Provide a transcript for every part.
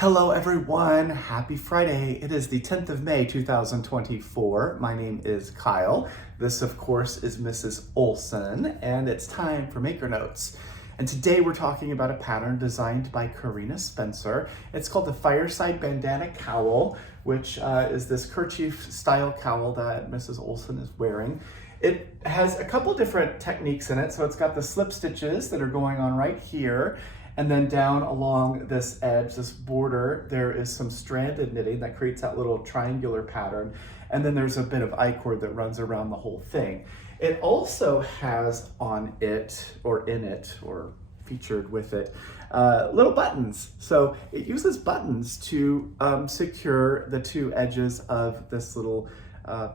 Hello everyone, happy Friday. It is the 10th of May, 2024. My name is Kyle. This of course is Mrs. Olson, and it's time for Maker Notes. And today we're talking about a pattern designed by Karina Spencer. It's called the Fireside Bandana Cowl, which is this kerchief style cowl that Mrs. Olson is wearing. It has a couple different techniques in it. So it's got the slip stitches that are going on right here. And then down along this edge, this border, there is some stranded knitting that creates that little triangular pattern. And then there's a bit of I-cord that runs around the whole thing. It also has on it, or in it, or featured with it, little buttons. So it uses buttons to secure the two edges of this little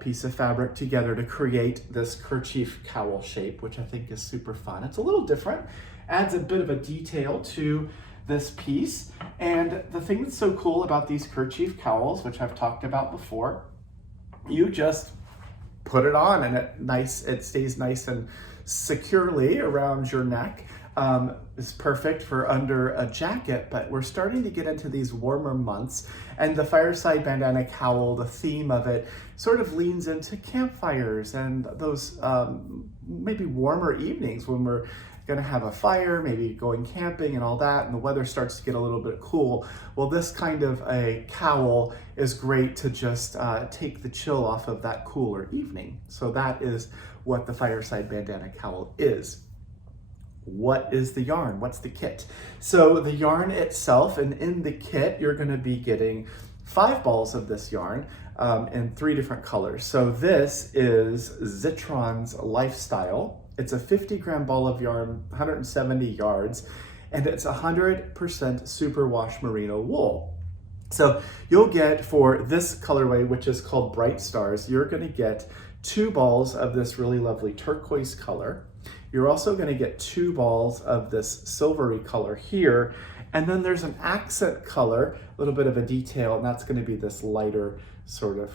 piece of fabric together to create this kerchief cowl shape, which I think is super fun. It's a little different, adds a bit of a detail to this piece. And the thing that's so cool about these kerchief cowls, which I've talked about before, you just put it on and it stays nice and securely around your neck. It's perfect for under a jacket, but we're starting to get into these warmer months, and the Fireside Bandana Cowl, the theme of it, sort of leans into campfires and those maybe warmer evenings when we're gonna have a fire, maybe going camping and all that, and the weather starts to get a little bit cool. Well, this kind of a cowl is great to just take the chill off of that cooler evening. So that is what the Fireside Bandana Cowl is. What is the yarn? What's the kit? So the yarn itself, and in the kit, you're gonna be getting 5 balls of this yarn in 3 different colors. So this is Zitron's Lifestyle. It's a 50-gram ball of yarn, 170 yards, and it's 100% superwash merino wool. So you'll get, for this colorway, which is called Bright Stars, you're gonna get 2 balls of this really lovely turquoise color. You're also gonna get 2 balls of this silvery color here, and then there's an accent color, a little bit of a detail, and that's gonna be this lighter sort of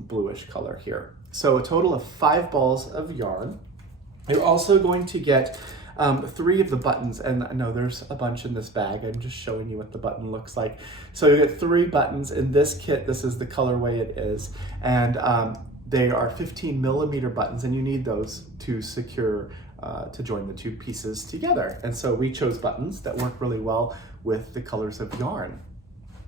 bluish color here. So a total of 5 balls of yarn. You're also going to get 3 of the buttons, and I know there's a bunch in this bag. I'm just showing you what the button looks like. So you get 3 buttons in this kit. This is the colorway it is, and they are 15mm buttons, and you need those to secure, to join the 2 pieces together. And so we chose buttons that work really well with the colors of yarn.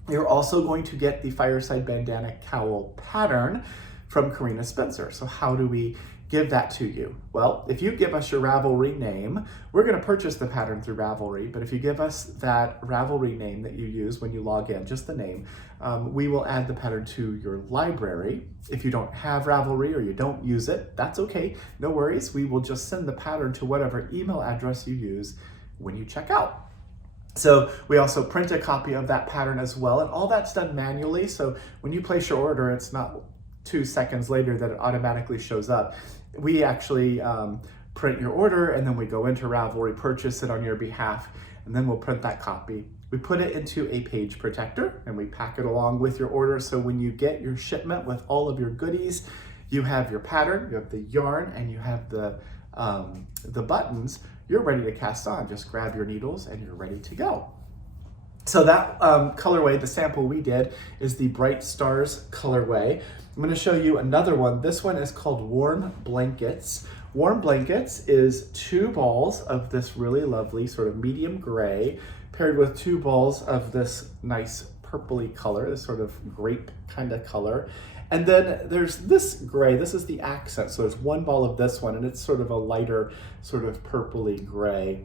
You're also going to get the Fireside Bandana Cowl pattern from Karina Spencer. So how do we give that to you? Well, if you give us your Ravelry name, we're gonna purchase the pattern through Ravelry, but if you give us that Ravelry name that you use when you log in, just the name, we will add the pattern to your library. If you don't have Ravelry or you don't use it, that's okay, no worries. We will just send the pattern to whatever email address you use when you check out. So we also print a copy of that pattern as well, and all that's done manually, so when you place your order, it's not 2 seconds later that it automatically shows up. We actually print your order, and then we go into Ravelry, purchase it on your behalf, and then we'll print that copy. We put it into a page protector, and we pack it along with your order, so when you get your shipment with all of your goodies, you have your pattern, you have the yarn, and you have the buttons. You're ready to cast on. Just grab your needles, and you're ready to go. So that colorway, the sample we did, is the Bright Stars colorway. I'm going to show you another one. This one is called Warm Blankets. Warm Blankets is 2 balls of this really lovely sort of medium gray paired with 2 balls of this nice purpley color, this sort of grape kind of color. And then there's this gray, this is the accent. So there's 1 ball of this one, and it's sort of a lighter sort of purpley gray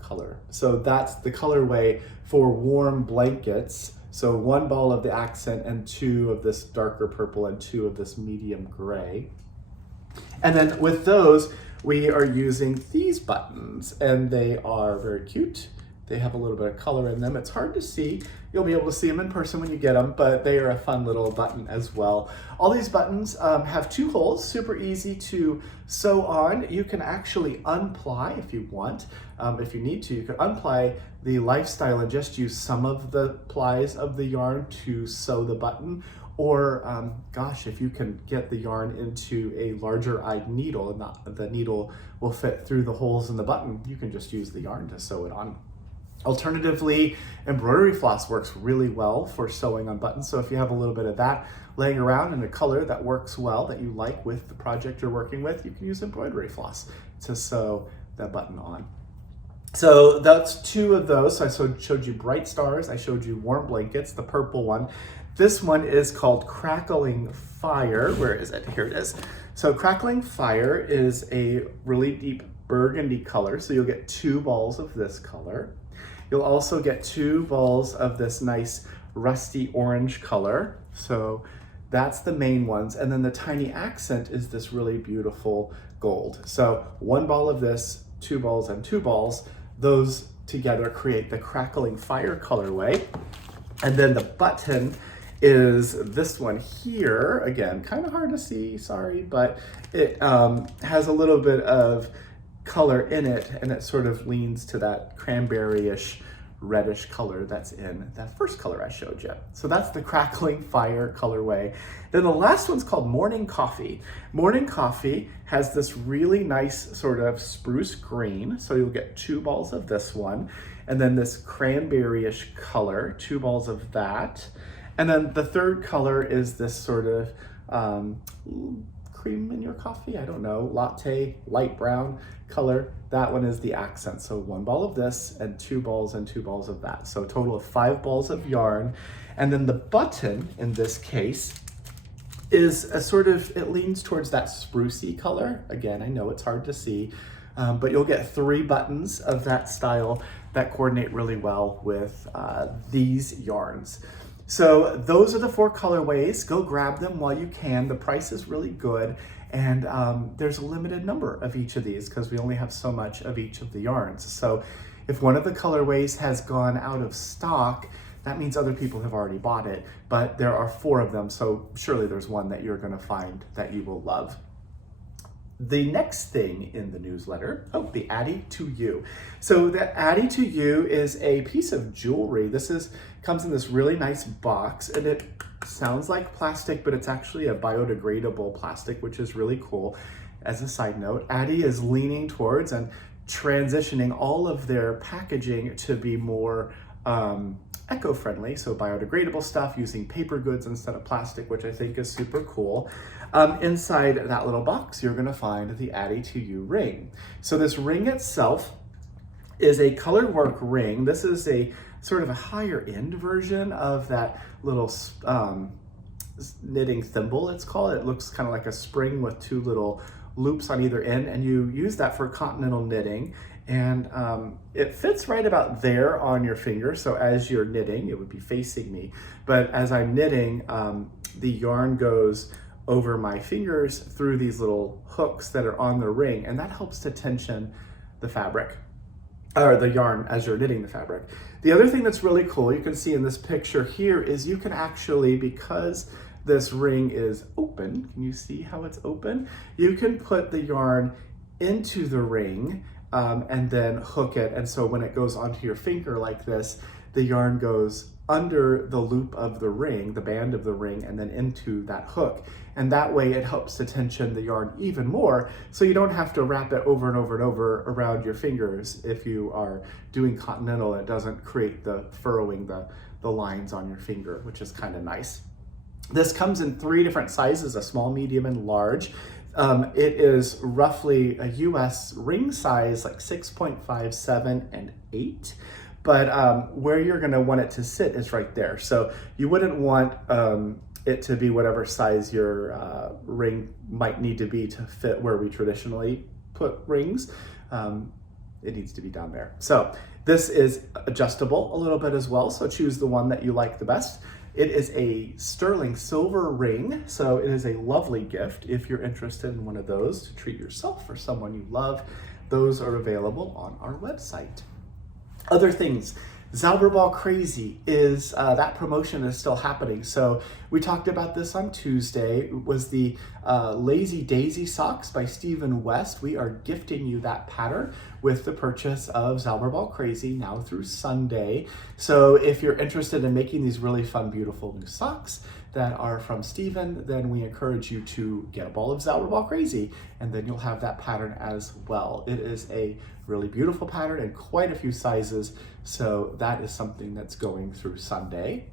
color. So that's the colorway for Warm Blankets. So 1 ball of the accent and 2 of this darker purple and 2 of this medium gray. And then with those, we are using these buttons, and they are very cute. They have a little bit of color in them. It's hard to see. You'll be able to see them in person when you get them, but they are a fun little button as well. All these buttons have 2 holes, super easy to sew on. You can actually unply if you want. If you need to, you can unply the Lifestyle and just use some of the plies of the yarn to sew the button. Or, gosh, if you can get the yarn into a larger-eyed needle and the needle will fit through the holes in the button, you can just use the yarn to sew it on. Alternatively, embroidery floss works really well for sewing on buttons. So if you have a little bit of that laying around in a color that works well, that you like with the project you're working with, you can use embroidery floss to sew that button on. So that's two of those. So I showed you bright stars, I showed you warm blankets, the purple one. This one is called Crackling Fire. Where is it? Here it is. So Crackling Fire is a really deep burgundy color. So you'll get 2 balls of this color. You'll also get 2 balls of this nice rusty orange color. So that's the main ones. And then the tiny accent is this really beautiful gold. So 1 ball of this, 2 balls and 2 balls, those together create the Crackling Fire colorway. And then the button is this one here. Again, kind of hard to see, sorry, but it has a little bit of color in it, and it sort of leans to that cranberry-ish reddish color that's in that first color I showed you. So that's the Crackling Fire colorway. Then the last one's called Morning Coffee. Morning Coffee has this really nice sort of spruce green. So you'll get 2 balls of this one, and then this cranberry-ish color, 2 balls of that. And then the third color is this sort of cream in your coffee, I don't know, latte, light brown color. That one is the accent. So 1 ball of this and 2 balls and 2 balls of that. So a total of 5 balls of yarn. And then the button in this case is a sort of, it leans towards that sprucey color. Again, I know it's hard to see, but you'll get 3 buttons of that style that coordinate really well with these yarns. So those are the 4 colorways. Go grab them while you can. The price is really good. And there's a limited number of each of these because we only have so much of each of the yarns. So if one of the colorways has gone out of stock, that means other people have already bought it, but there are 4 of them. So surely there's one that you're gonna find that you will love. The next thing in the newsletter, the Addi to You. So the Addi to You is a piece of jewelry. This comes in this really nice box, and it sounds like plastic, but it's actually a biodegradable plastic, which is really cool. As a side note, Addi is leaning towards and transitioning all of their packaging to be more eco-friendly, so biodegradable stuff using paper goods instead of plastic, which I think is super cool. Inside that little box, you're gonna find the Addi to You ring. So this ring itself is a color work ring. This is a sort of a higher end version of that little knitting thimble, it's called. It looks kind of like a spring with 2 little loops on either end, and you use that for continental knitting. And it fits right about there on your finger. So as you're knitting, it would be facing me. But as I'm knitting, the yarn goes over my fingers through these little hooks that are on the ring, and that helps to tension the fabric, or the yarn as you're knitting the fabric. The other thing that's really cool, you can see in this picture here, is you can actually, because this ring is open, can you see how it's open? You can put the yarn into the ring and then hook it. And so when it goes onto your finger like this, the yarn goes under the loop of the ring, the band of the ring, and then into that hook. And that way it helps to tension the yarn even more, so you don't have to wrap it over and over and over around your fingers if you are doing continental. It doesn't create the furrowing, the lines on your finger, which is kind of nice. This comes in 3 different sizes, a small, medium, and large. It is roughly a US ring size, like 6.5, 7, and 8. But where you're gonna want it to sit is right there. So you wouldn't want it to be whatever size your ring might need to be to fit where we traditionally put rings. It needs to be down there. So this is adjustable a little bit as well. So choose the one that you like the best. It is a sterling silver ring, so it is a lovely gift if you're interested in one of those to treat yourself or someone you love. Those are available on our website. Other things, Zabberball Crazy is, that promotion is still happening. So we talked about this on Tuesday. It was the Lazy Daisy socks by Stephen West. We are gifting you that pattern with the purchase of Zabberball Crazy now through Sunday. So if you're interested in making these really fun, beautiful new socks, that are from Steven, then we encourage you to get a ball of Zabberball Crazy, and then you'll have that pattern as well. It is a really beautiful pattern and quite a few sizes, so that is something that's going through Sunday.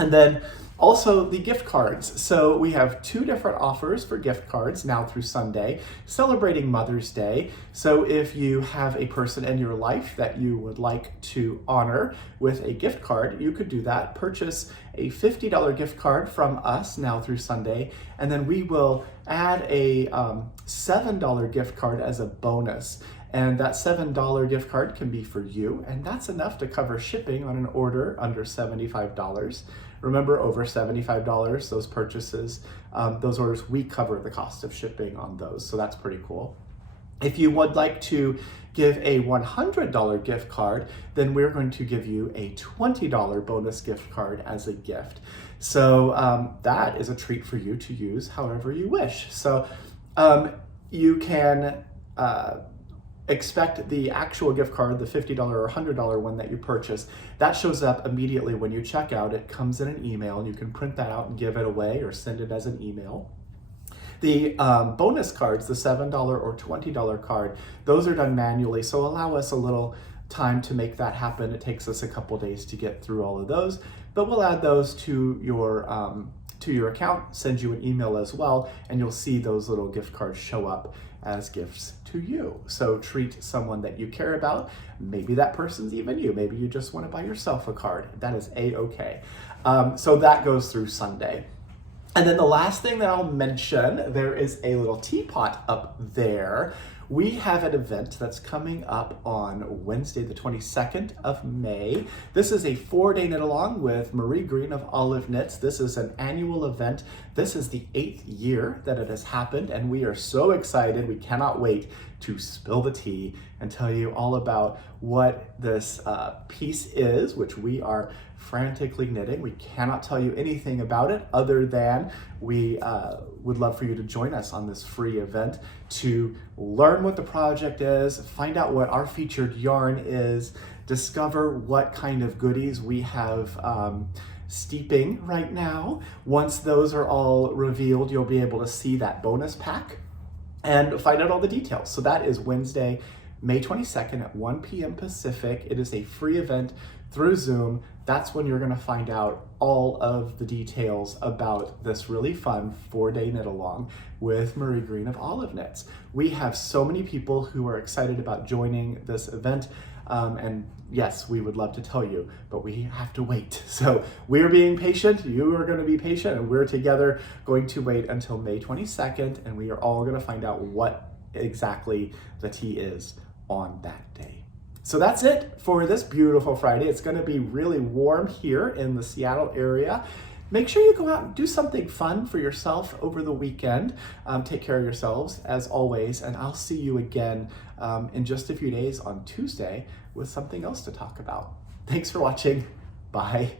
And then also the gift cards. So we have 2 different offers for gift cards now through Sunday, celebrating Mother's Day. So if you have a person in your life that you would like to honor with a gift card, you could do that. Purchase a $50 gift card from us now through Sunday, and then we will add a $7 gift card as a bonus. And that $7 gift card can be for you, and that's enough to cover shipping on an order under $75. Remember, over $75, those purchases, those orders, we cover the cost of shipping on those, so that's pretty cool. If you would like to give a $100 gift card, then we're going to give you a $20 bonus gift card as a gift. So that is a treat for you to use however you wish. So you can expect the actual gift card, the $50 or $100 one that you purchase. That shows up immediately when you check out. It comes in an email, and you can print that out and give it away or send it as an email. The bonus cards, the $7 or $20 card, those are done manually, so allow us a little time to make that happen. It takes us a couple days to get through all of those, but we'll add those to your account, send you an email as well, and you'll see those little gift cards show up as gifts to you. So treat someone that you care about. Maybe that person's even you. Maybe you just want to buy yourself a card. That is a-okay. So that goes through Sunday. And then the last thing that I'll mention, there is a little teapot up there. We have an event that's coming up on Wednesday, the 22nd of May. This is a 4-day knit along with Marie Green of Olive Knits. This is an annual event. This is the 8th year that it has happened, and we are so excited. We cannot wait to spill the tea and tell you all about what this piece is, which we are frantically knitting. We cannot tell you anything about it other than we would love for you to join us on this free event to learn what the project is, find out what our featured yarn is, discover what kind of goodies we have steeping right now. Once those are all revealed, you'll be able to see that bonus pack and find out all the details. So that is Wednesday, May 22nd at 1 p.m. Pacific. It is a free event through Zoom. That's when you're going to find out all of the details about this really fun 4-day knit along with Marie Green of Olive Knits. We have so many people who are excited about joining this event. And yes, we would love to tell you, but we have to wait. So we're being patient, you are going to be patient, and we're together going to wait until May 22nd, and we are all going to find out what exactly the tea is on that day. So that's it for this beautiful Friday. It's going to be really warm here in the Seattle area. Make sure you go out and do something fun for yourself over the weekend. Take care of yourselves as always, and I'll see you again in just a few days on Tuesday with something else to talk about. Thanks for watching. Bye.